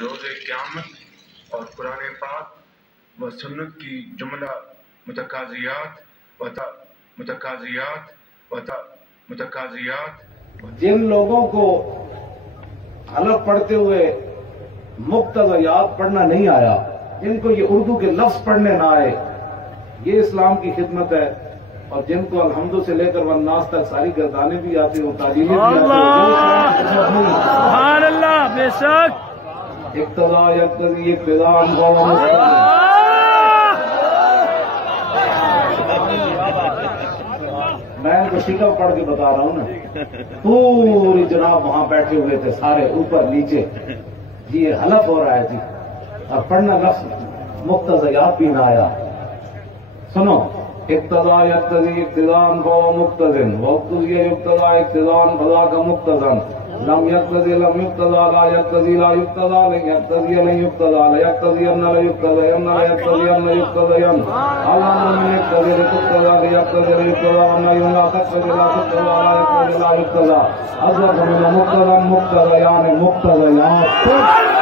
روز قیامت اور قرآن پاک و سنت کی جملہ متقاضیات جن لوگوں کو حلف پڑھتے ہوئے مقتضیات پڑھنا نہیں آیا، جن کو یہ اردو کے لفظ پڑھنے نہ آئے، یہ اسلام کی خدمت ہے۔ اور جن کو الحمد سے لے کر والناس تک ساری گردانے بھی آتی ہوں، تعلیمیں بھی آتی ہوں، سبحان اللہ، بے شک اقتضا یقتضی اقتضا میں ان کو شکل پڑھ کے بتا رہا ہوں نا، پوری جناب وہاں بیٹھے ہوئے تھے سارے، اوپر نیچے، جی یہ حلف ہو رہا ہے جی، اور پڑھنا لفظ مقتضیات بھی نہ آیا۔ سنو، اقتضا یقتضی اقتضاء فهو مقتضٍ واقتضی یقتضی اقتضاء فذاک مقتضٍ لم یقتضی لم یقتضی لا یقتضی لا یقتضی لن یقتضی لن یقتضی لا یقتضین لا یقتضین لا یقتضین لا یقتضین اللهم من یقتضی لتقتضی لیقتضی لیقتضی والنهی لا تقتضی لا تقتضی لا یقتضی لا یقتضی اضرب من مقتضى مقتضیان مقتضیات